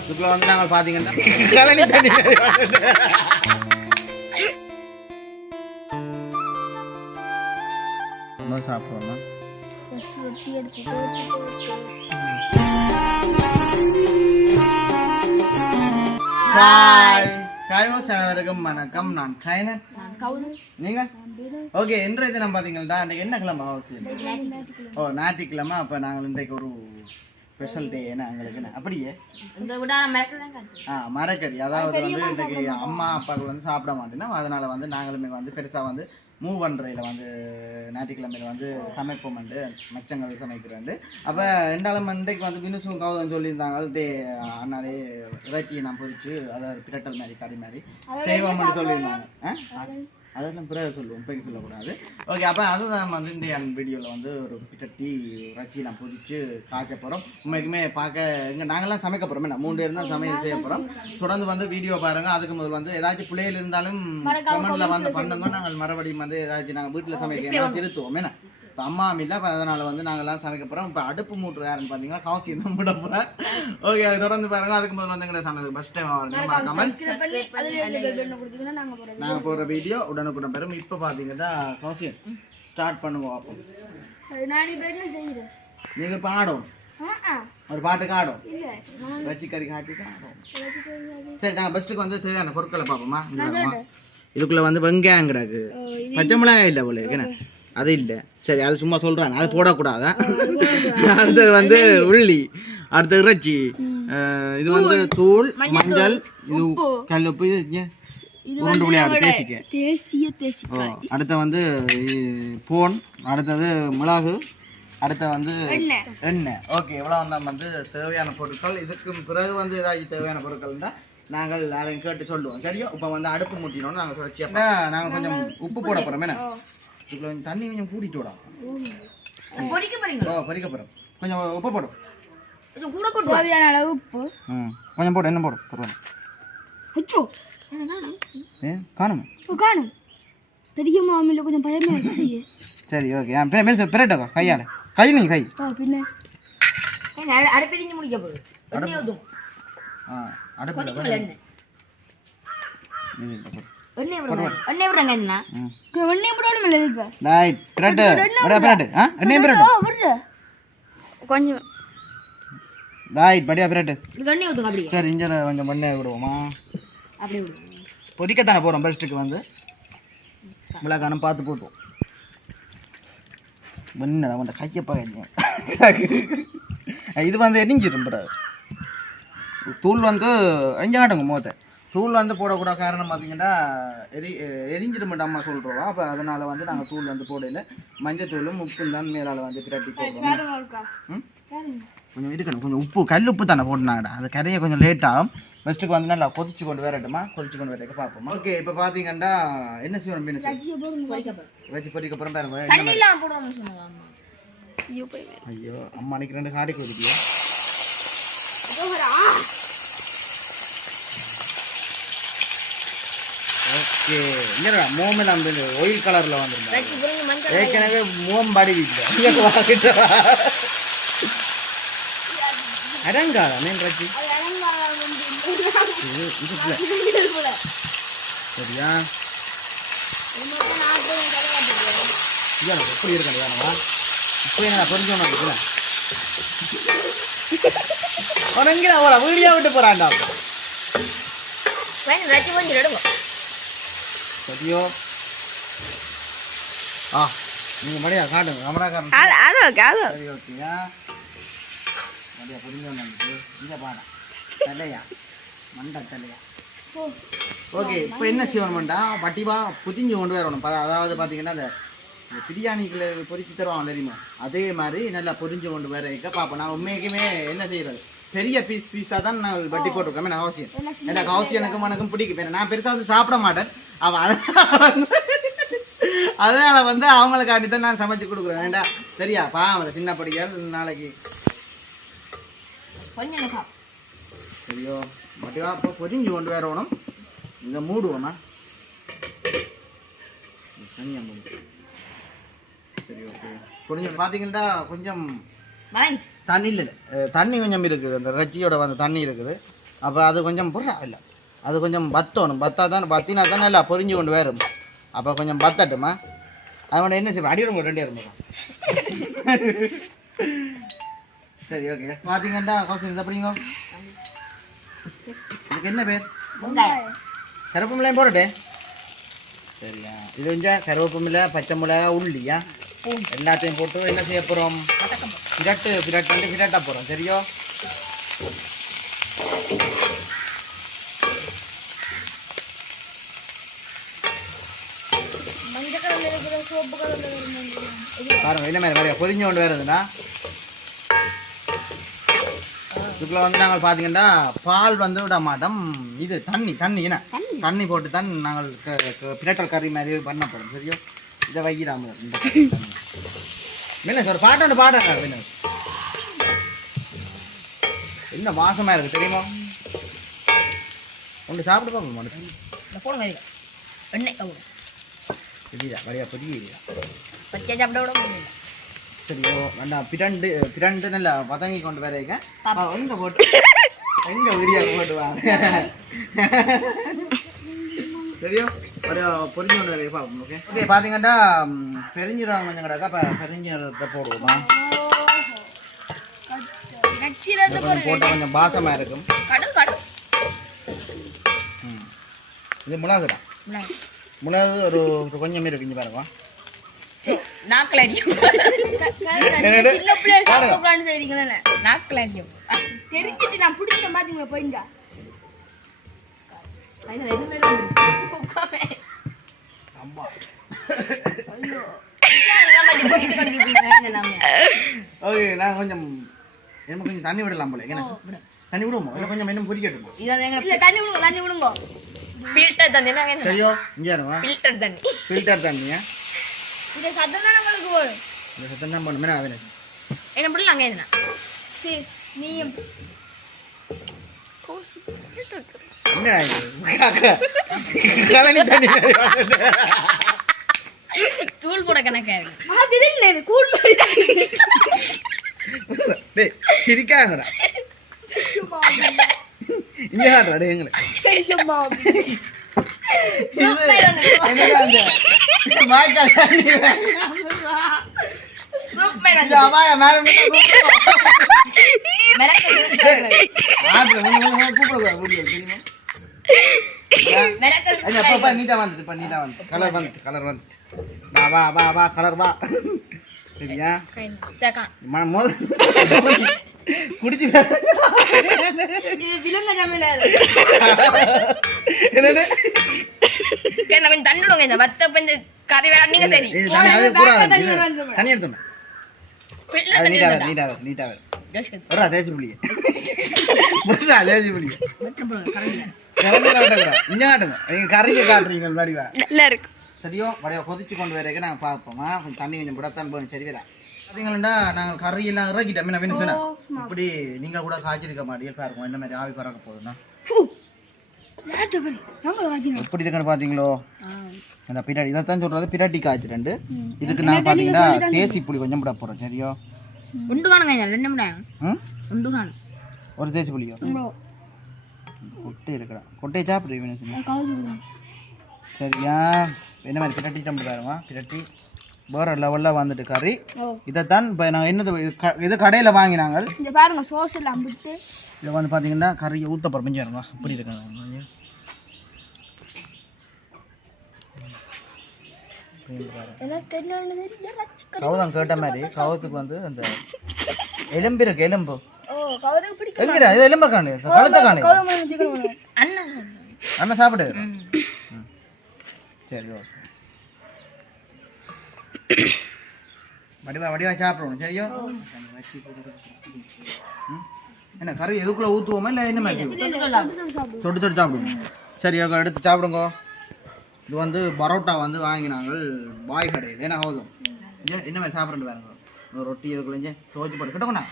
இதுக்குள்ள வந்து நாங்கள் பார்த்தீங்கன்னா கழனி தண்ணி மாதிரி வந்துட்டு. இன்னும் சாப்பிடுவோமா ரொட்டி எடுத்து ஹாய் காய்வோ சேனவருக்கும் வணக்கம். நான் கைனன் நீங்க? ஓகே இன்றைய தினம் பார்த்தீங்கன்னா இன்னைக்கு என்ன கிழமை அவசியம் ஓ ஞாயிற்றுக்கிழமை அப்போ நாங்கள் இன்றைக்கு ஒரு ஸ்பெஷல் டே என்ன எங்களுக்கு அப்படியே? ஆ மரக்கறி. அதாவது வந்து இன்றைக்கு அம்மா அப்பாக்கள் வந்து சாப்பிட மாட்டேன்னா அதனால வந்து நாங்களுமே வந்து பெருசாக வந்து மூவ் பண்ணுறையில் வந்து ஞாயிற்றுக்கிழமையில வந்து சமைப்போம் வந்து மச்சங்கள் சமைக்கிறேன் அப்போ ரெண்டாலும் இன்றைக்கு வந்து வினுசும் கௌதம் சொல்லியிருந்தாங்க டே அண்ணாலே இறைச்சியை நான் பொரிச்சு அதாவது பிரட்டல் மாதிரி கறி மாதிரி செய்வோம்னு சொல்லியிருந்தாங்க. ஆ? அதெல்லாம் பிறகு சொல்லுவோம் இப்போக்கு சொல்லக்கூடாது. ஓகே அப்போ அதுதான் வந்து இந்த வீடியோவில் வந்து ஒரு கிட்டட்டி இறைச்சி நான் பொரிச்சு காய்க்க போகிறோம் உண்மைக்குமே பார்க்க இங்கே நாங்கள்லாம் சமைக்க போகிறோம் நான் மூணு பேர் தான் சமையல் செய்ய போகிறோம் தொடர்ந்து வந்து வீடியோ பாருங்கள் அதுக்கு முதல் வந்து ஏதாச்சும் பிள்ளைகள் இருந்தாலும் கமெண்ட்ல வந்து பண்ணுங்க நாங்கள் மறுபடியும் வந்து ஏதாச்சும் நாங்கள் வீட்டில் சமைக்க திருத்துவோம். என்ன? இப்போ அம்மா இல்லை அப்போ அதனால் வந்து நாங்கள்லாம் சமைக்க போகிறோம் இப்போ அடுப்பு மூட்டு யாருன்னு பார்த்தீங்கன்னா காசி தான் விட போகிறேன் ஓகே அது தொடர்ந்து பாருங்க. அதுக்கு முதல்ல வந்து எங்களை சமையல் ஃபஸ்ட் டைம் மறக்காமல் போறோம் நாங்கள் போடுற வீடியோ உடனுக்குடன் பெறும். இப்போ பார்த்தீங்கன்னா கௌசியம் ஸ்டார்ட் பண்ணுவோம் அப்போ. நீங்கள் இப்போ ஆடும் ஒரு பாட்டுக்கு ஆடும் வச்சு கறி காட்டிட்டு ஆடும் சரி நாங்கள் ஃபஸ்ட்டுக்கு வந்து தேவையான பொருட்களை பார்ப்போமா. இதுக்குள்ள வந்து வெங்காயம் கிடக்கு. பச்சை மிளகாய் இல்லை போல இருக்குண்ணே அது இல்லை. சரி அது சும்மா சொல்கிறாங்க அது போடக்கூடாதா? அடுத்தது வந்து உள்ளி. அடுத்து இறைச்சி. இது வந்து தூள். மஞ்சள் இது கல்லுப்பு இது உருண்டு விளையாடு பேசிக்க தேசிய தேசி ஓ அடுத்து வந்து போன் அடுத்தது மிளகு அடுத்து வந்து எண்ணெய். ஓகே இவ்வளோ தான் வந்து தேவையான பொருட்கள். இதுக்கு பிறகு வந்து ஏதாச்சும் தேவையான பொருட்கள் இருந்தால் நாங்கள் யாரையும் கேட்டு சொல்லுவோம். சரியா? இப்போ வந்து அடுப்பு முட்டினோம் நாங்கள் வச்சு நாங்கள் கொஞ்சம் உப்பு போட போகிறோம் என்ன? இதுக்குள்ள கொஞ்சம் தண்ணி கொஞ்சம் கூட்டிட்டு விடா. பொடிக்க போறீங்க ஓ பறிக்க போகிறோம் கொஞ்சம் உப்பு போடும் கொஞ்சம் கூட போட்டு தேவையான அளவு உப்பு. ம் கொஞ்சம் போடு என்ன போடும் பரவாயில்ல. அச்சோ ஏ காணுமா? இப்போ காணும் பெரிய மாமியில் கொஞ்சம் பயமா இருக்கு சரி ஓகே. ஆ பெரிய பிரட்டக்கா கையால். கை நீ கை. ஆ பின்ன. அடுப்பெரிஞ்சு முடிக்க போகுது. எண்ணெய் ஊற்றும் ஆ அடுப்பு எண்ணெய். இது. எண்ணெய் விடுங்க எண்ணெய் விடுறாங்க என்ன ம். எண்ணெய் விடணும் இல்லை இதுக்கு. ரைட் பிரெட் படா பிரெட் ஆ? என்ன பிரெட் விடுற. கொஞ்சம். ரைட் படியா பிரெட் அப்படியே. சரி இங்கே கொஞ்சம் பண்ணே விடுவோமா? அப்படியே விடுங்க. பொடிக்கத்தானே போகிறோம் பெஸ்ட்டுக்கு வந்து. மிளகானம் பார்த்து போட்டுவோம். பண்ண உன்ட்ட கையை பார்க்க இது வந்து எரிஞ்சிடும் பிறகு. தூள் வந்து எஞ்சாடுங்க மோத்த தூள் வந்து போடக்கூடாத காரணம் பார்த்தீங்கன்னா எரி எரிஞ்சிடும் அம்மா சொல்கிறோம் அப்போ அதனால் வந்து நாங்கள் தூள் வந்து போடல. மஞ்சத்தூளும் உப்பும் தான் மேலால் வந்து பிரட்டி போடுறோம். ம்? கொஞ்சம் இருக்கணும் கொஞ்சம் உப்பு கல் உப்பு தானே போட்டுனாங்கடா அது கரையை கொஞ்சம் லேட் ஆகும். ஃபஸ்ட்டுக்கு வந்து நல்லா கொதிச்சு கொண்டு வரட்டுமா? கொதிச்சு கொண்டு வரக்க பார்ப்போம். ஓகே இப்போ பார்த்தீங்கன்னா என்ன செய்யணும் மீன் வச்சு பொறிக்க அப்புறம் பாருங்க. ஐயோ அம்மா அன்னைக்கு ரெண்டு காடி கொதிக்கியா ஓகே இல்லைடா மோமன் அந்த ஒயில் கலரில் வந்துருந்தா ஏற்கனவே மோம் பாடி வீட்டில். இது பிள்ளை. சரியா? எப்படி இருக்கா இப்போ என்ன புரிஞ்சோன்னு இருக்குல்ல அவளை வீடியோ விட்டு போறான்டா. ரச்சி கொஞ்சம் எடுங்க. சரியோ ஆ நீங்க மடியா காட்டுங்க கமலாக்காரன் அது ஓகே அது சரி ஓகேயா மடியா புரிஞ்சோன்னு இருக்கு இங்க பாடா தலையா மண்டை தலையா. ஓகே இப்போ என்ன செய்யணும்டா வட்டிவா? புதிஞ்சு கொண்டு வரணும் அதாவது பார்த்தீங்கன்னா அந்த இந்த பிரியாணிக்குள்ள பொரிச்சு தருவாங்க தெரியுமா? அதே மாதிரி நல்லா பொரிஞ்சு கொண்டு வர வைக்க பார்ப்போம் நான் உண்மைக்குமே என்ன செய்யறது? பெரிய பீஸ் பீஸாக தான் நான் வட்டி போட்டிருக்கேன். எனக்கு அவசியம்? எனக்கு அவசியம் எனக்கும் எனக்கும் பிடிக்கும். நான் பெருசாக வந்து சாப்பிட மாட்டேன். அவன் அதனால வந்து அதனால வந்து அவங்களுக்காண்டி தான் நான் சமைச்சு கொடுக்குறேன். வேண்டாம் சரியா? பாவம் சின்ன படிக்கால் நாளைக்கு. சரியோ வட்டிவா இப்போ பொரிஞ்சு கொண்டு வரணும் இதை மூடுவோமா தனியாக மூடு சரி ஓகே கொஞ்சம் பார்த்தீங்கன்னா கொஞ்சம் தண்ணி இல்லை. தண்ணி கொஞ்சம் இருக்குது. அந்த ரச்சியோட வந்து தண்ணி இருக்குது. அப்போ அது கொஞ்சம் புறா இல்லை. அது கொஞ்சம் பத்தணும். பத்தா தான் பத்தினா தான் நல்லா பொரிஞ்சு கொண்டு வரும். அப்போ கொஞ்சம் பத்தட்டுமா? அதோட என்ன செய்வோம் அடிவிடும் ரெண்டே இருக்கும் சரி ஓகே பார்த்தீங்கன்னா கௌசம் இதை படிங்க. இதுக்கு என்ன பேர்? கருப்பு மிளகாய் போடட்டே. சரியா. இது கொஞ்சம் கருவேப்பு மிளகா பச்சை மிளகா உள்ளியா? எல்லாத்தையும் போட்டு என்ன செய்ய போகிறோம் பிரட்டு பிரட்டு வந்து பிரட்டா போகிறோம் சரியோ? பாருங்க என்ன மாதிரி வரையா பொரிஞ்சு கொண்டு வருதுன்னா இதுக்குள்ள வந்து நாங்கள் பார்த்தீங்கன்னா பால் வந்து விட மாட்டோம். இது தண்ணி தண்ணி என்ன? தண்ணி. போட்டு தான் நாங்கள் பிரட்டல் கறி மாதிரி பண்ண போகிறோம் சரியோ? இதை வைக்கிறாம இந்த. மீனஸ் ஒரு பாட்டு ஒன்று பாடுறாங்க மீனஸ் என்ன வாசமா இருக்கு தெரியுமா? ஒன்று சாப்பிட்டு பார்ப்போம் இந்த போடுங்க. எண்ணெய் புரியுதா? வழியா புரியுதா? விட முடியல சரியோ வேண்டாம் பிரண்டு பிரண்டு நல்லா பதங்கி கொண்டு வரீங்க எங்க போட்டு எங்க வீடியோ போட்டு வாங்க சரியோ ஒரு பொரிஞ்சு கொண்டு வரீங்க பார்ப்போம் ஓகே ஓகே பார்த்தீங்கன்னா ம், பெருஞ்சீரகம் கொஞ்சம் கிடக்கா இப்போ பெருஞ்சீரகத்தை போடுவோமா கொஞ்சம் போட்டால் கொஞ்சம் பாசமாக இருக்கும். இது மிளகு தான் மிளகு ஒரு கொஞ்சம் இருக்கு இங்கே பாருங்க நாக்கில் அடிக்கும் சின்ன பிள்ளைய சாப்பிடக்கூடாதுன்னு செய்றீங்களே நாக்கில் அடிக்கும் தெரிஞ்சிட்டு நான் எதுவுமே. உட்காமே. அம்மா. இந்த நாம. ஓகே நான் கொஞ்சம் என்ன கொஞ்சம் தண்ணி விடலாம் போல. என்ன? தண்ணி விடுவோம்? இல்லை கொஞ்சம் இன்னும் எங்க இல்ல தண்ணி விடுங்க தண்ணி விடுங்க. ஃபில்டர் தண்ணி நாங்க என்ன? சரியோ இங்கே ஃபில்டர் தண்ணி. ஃபில்டர் தண்ணியா? இந்த சத்தம் தான் நம்மளுக்கு வரும் இந்த சத்தம் தான் பண்ணுமே நான் அவனே என்ன பிள்ளை அங்கே எதுனா சரி நீயும். என்னடா இது? கலனி தண்ணி தூள் போட கணக்காது அது இல்லை இது? கூழ் மாதிரி தான் டேய் சிரிக்காங்கடா இங்க காட்டுறா டேய் எங்களை நீட்டா வந்துட்டு நீட்டா வந்துட்டு கலர் வந்துட்டு கலர் வந்துட்டு. வா வா வா கலர் வா. சரியா? ம- மொத குடிச்சு இது விலங்க தமிழ என்னது? கொஞ்சம் தண்ணி விடுங்க இந்த வத்த கொஞ்சம் கறி வேற நீங்க தெரியும் இது தண்ணி அது கூடாது தண்ணி இது வந்துடும். தண்ணி எடுத்தோம் ஃபில்டர் அது தண்ணி நீட்டா வேண்டாம். நீட்டா நீட்டா யோசிக்காது. வரா தேய்ச்சி புளிய வரா தேய்ச்சி புளிய வத்த போடுங்க, கறந்துங்க. கிளம்பில விட்டக்கூடாது. இங்க காட்டுங்க. நீங்க கறிக்கு காட்டுறீங்க முன்னாடி வா. நல்லா இருக்கு. சரியோ வடையா கொதிச்சு கொண்டு வரைக்கும் நாங்கள் பார்ப்போமா? கொஞ்சம் தண்ணி கொஞ்சம் விடத்தான் போகணும் சரி வரா பார்த்தீங்களா நாங்கள் கறி எல்லாம் இறக்கிட்டோம். என்ன என்ன சொன்னேன் இப்படி நீங்கள் கூட காய்ச்சிருக்க மாட்டீங்க. பாருங்க என்ன மாதிரி ஆவி பறக்க போகுதுன்னா? எப்படி இருக்குன்னு பார்த்தீங்களோ அந்த பிராட்டி இதைத்தான் சொல்றது. பிராட்டி காய்ச்சி ரெண்டு. இதுக்கு நான் பார்த்தீங்கன்னா தேசி புளி கொஞ்சம் விட போகிறோம் சரியோ? உண்டு காணுங்க இந்த ரெண்டு முடியும் ம்? உண்டு காணும். ஒரு தேசி புளியோ? கொட்டை இருக்கடா. கொட்டையை சாப்பிட்றீங்க சரியா? என்ன மாதிரி பிரட்டி டம்ளர் பாருங்க. பிரட்டி வேற லெவலில் வந்துட்டு கறி இதைத்தான் இப்போ நான் என்னது இது கடையில் வாங்கினாங்க இந்த பாருங்க சோஸ் எல்லாம் விட்டு இதை வந்து பார்த்தீங்கன்னா கறியை ஊற்ற இருங்க இப்படி இருக்காங்க கவுதம் கேட்ட மாதிரி கவுத்துக்கு வந்து அந்த எலும்பு இருக்கு எலும்பு. எலும்பை காணு கழுத்தை காணு அண்ணன் சாப்பிடு. சரி ஓகே வடிவா வடிவா சாப்பிடணும் சரியோ? ம். என்ன கறி எதுக்குள்ள ஊற்றுவோமா இல்லை என்ன மாதிரி? தொட்டு தொட்டு சாப்பிடுவோம். சரி ஓகே எடுத்து சாப்பிடுங்க. இது வந்து பரோட்டா வந்து வாங்கினாங்க பாய் கடையில். ஏன்னா ஹோதும் என்ன மாதிரி சாப்பிட்றது ஒரு ரொட்டி இதுக்குள்ள துவச்சி போட்டு கிட்டக்கண்ணா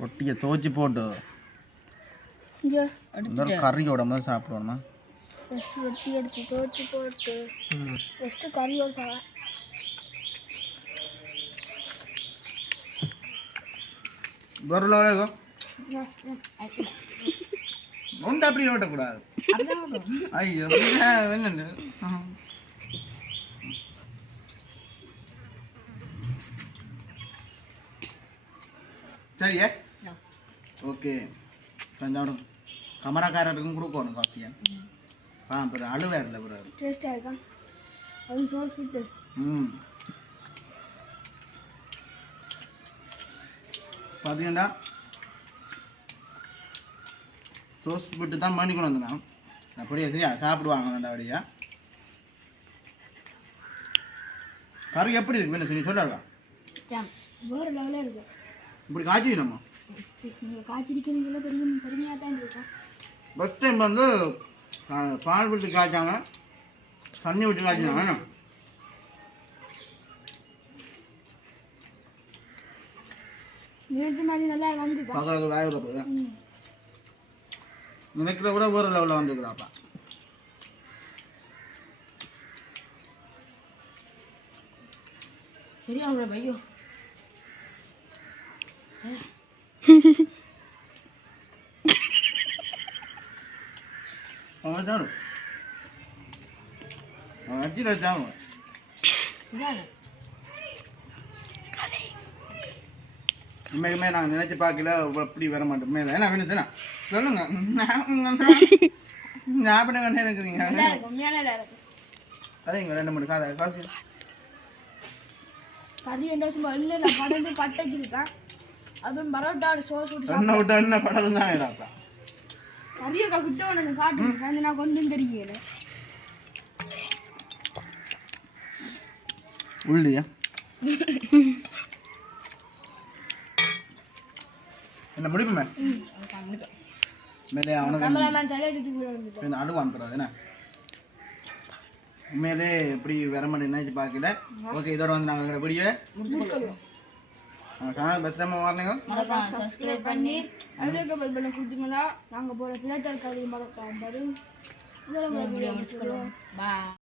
ரொட்டியை துவச்சி போட்டு கறியோட மாதிரி சாப்பிடுவோம்மா ஃபஸ்ட்டு வெட்டி எடுத்து துவச்சி போட்டு ஃபஸ்ட்டு கறியோடு சாப்பிட்டேன் பொருளோட இருக்கும்? உண்டு அப்படி ஓட்டக்கூடாது. ஐயோ என்னண்டு ஓகே. கொஞ்சம் கமராக்காரருக்கும் கொடுக்கணும் காஃபியை ஆ அப்புறம் அழுவார்ல அப்புறம் டேஸ்டாக இருக்கா? அதுவும் சோஸ் விட்டு. ம். பார்த்தீங்கன்னா சோஸ் விட்டு தான் மணிக்கணும் வந்தேன் அப்படியே சரியா சாப்பிடுவாங்க நல்லபடியா கறி எப்படி இருக்கு வேணும் சொல்லி சொல்லலாம் வேறு லெவலில் இருக்கு. இப்படி காய்ச்சிக்கணுமா? காய்ச்சிருக்கீங்களா பெரிய பெருமையாக தான் இருக்கும் ஃபஸ்ட் டைம் வந்து பால் விட்டு காய்ச்சாங்க. தண்ணி விட்டு காய்ச்சினாங்க. நேற்று மாதிரி நல்லா வந்துருக்கா பார்க்குறது வேக போகுது. ம். நினைக்கிறத விட வேறு லெவலில் வந்துருக்குறாப்பா bro, ஐயோ அவன் தான் அவன் அடிச்சு வச்சாங்க இதாங்க நாங்கள் நினைச்சு பார்க்கல அப்படி வர மாட்டோம் மேலே என்ன வேணும் தானே சொல்லுங்க ஞாபகம் கண்ணே இருக்கிறீங்க நல்லா அதே இங்கே ரெண்டு மூணு காதை காசு கறி என்ன சும்மா இல்லை நான் படந்து கட்டைக்கு இருக்கேன் அதுவும் பரோட்டாவோட சோஸ் விட்டு என்ன விட்டா என்ன படம் தான் கறியை கிட்ட ஒன்று காட்டு அது நான் கொண்டு தெரியல உள்ளியா? என்ன முடிப்புமே மேலே அவனுக்கு அழுவான் பிறகு என்ன? உண்மையிலே இப்படி வர மாட்டேன் நினைச்சு பார்க்கல. ஓகே இதோட வந்து நாங்கள் வீடியோ சேனல் பெஸ்ட் டைம் வரணுங்க. மறக்காம சப்ஸ்கிரைப் பண்ணி அதுக்கு பெல் பண்ண கொடுத்தீங்கன்னா நாங்கள் போகிற பிளேட்டர் கறி மறக்காம வரும் இதெல்லாம் வீடியோ முடிச்சுக்கிறோம். பாய்